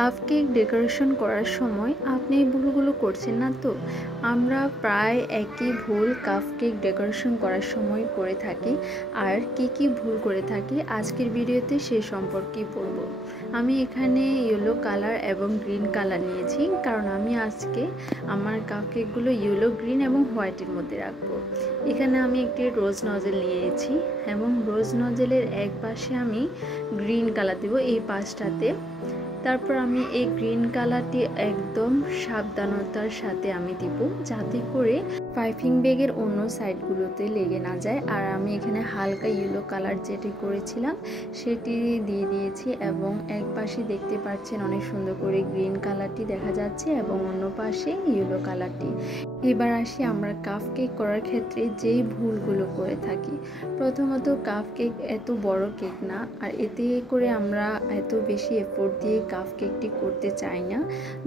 Cupcake decoration করার সময় আপনি এই ভুলগুলো করছেন না তো? আমরা প্রায় একই ভুল কাপকেক ডেকোরেশন করার সময় করে থাকি। আর কি ভুল করে থাকি আজকের ভিডিওতে সে সম্পর্কেই বলবো। আমি এখানে ইয়েলো কালার এবং গ্রিন কালার নিয়েছি, কারণ আমি আজকে আমার কাপকেকগুলো ইয়েলো, গ্রিন এবং হোয়াইটের মধ্যে রাখবো। এখানে আমি একটি রোজ নজেল নিয়েছি এবং রোজ নজেলের এক পাশে আমি গ্রিন কালার দেবো, এই পাশটাতে। তারপর আমি এই গ্রিন কালারটি একদম সাবধানতার সাথে আমি দিব, যাতে করে পাইপিং ব্যাগের অন্য সাইডগুলোতে লেগে না যায়। আর আমি এখানে হালকা ইয়েলো কালার যেটি করেছিলাম সেটি দিয়ে দিয়েছি, এবং এক পাশে দেখতে পাচ্ছেন অনেক সুন্দর করে গ্রিন কালারটি দেখা যাচ্ছে এবং অন্য পাশে ইয়েলো কালারটি। এবার আসি আমরা কাপকেক করার ক্ষেত্রে যেই ভুলগুলো করে থাকি। প্রথমত, কাপকেক এত বড় কেক না, আর এতে করে আমরা এত বেশি এফোর্ট দিয়ে কাপকেকটি করতে চাই না,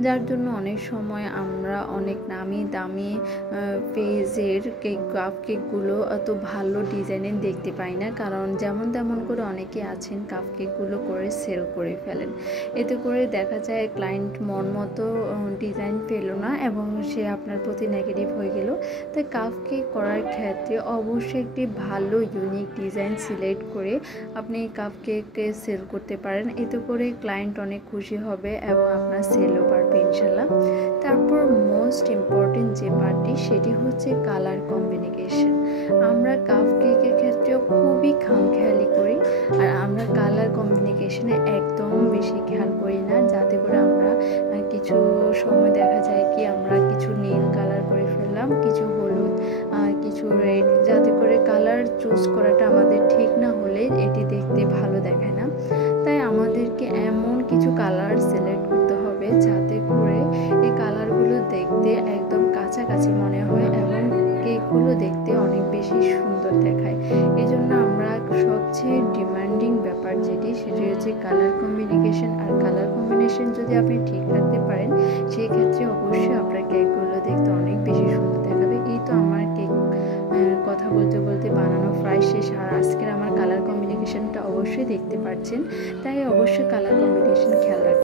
যার জন্য অনেক সময় আমরা অনেক নামি দামি পেজের কাপকেকগুলো অত ভালো ডিজাইনের দেখতে পাই না, কারণ যেমন তেমন করে অনেকে আছেন কাপকেকগুলো করে সেল করে ফেলেন। এতে করে দেখা যায় ক্লায়েন্ট মন মতো ডিজাইন পেল না এবং সে আপনার প্রতি নেগেটিভ হয়ে গেল। তাই কাপকেক করার ক্ষেত্রে অবশ্যই একটি ভালো ইউনিক ডিজাইন সিলেক্ট করে আপনি কাপকেককে সেল করতে পারেন। এতে করে ক্লায়েন্ট অনেক খুশি হবে এবং আপনার সেলও বাড়বে ইনশাল্লাহ। তারপর মোস্ট ইম্পর্টেন্ট যে পার্টটি, সেটি হচ্ছে কালার কম্বিনেশন। আমরা কাপকেকের ক্ষেত্রেও খুবই খামখেয়ালি করি, আর আমরা কালার কম্বিনেশনে একদম বেশি খেয়াল করি না, যাতে করে আমরা কিছু সময় দেখা যায় কি আমরা কিছু নীল কালার করে ফেললাম, কিছু হলুদ, কিছু রেড, যাতে করে কালার চুজ করাটা আমাদের ঠিক না হলে এটি দেখতে ভালো দেখায় না। তাই আমাদেরকে এমন কিছু কালার সিলেক্ট করতে হবে যাতে করে এই কালারগুলো দেখতে একদম কাছাকাছি মনে হয় এবং কেকগুলো দেখতে অনেক বেশি সুন্দর দেখায়। এই জন্য আমরা সবচেয়ে ডিমান্ডিং ব্যাপার যেটি, সেটি হচ্ছে কালার কম্বিনেশন। আর কালার কম্বিনেশন যদি আপনি ঠিক রাখতে পারেন, সেই ক্ষেত্রে অবশ্যই আপনার কেকগুলো দেখতে অনেক বেশি সুন্দর দেখাবে। এই তো আমার কেক কথা বলতে বলতে বানানো প্রায় শেষ, আর আজকের আমার কালার কম্বিনেশনটা অবশ্যই দেখতে পাচ্ছেন। তাই অবশ্যই কালার কম্বিনেশন খেয়াল রাখবেন।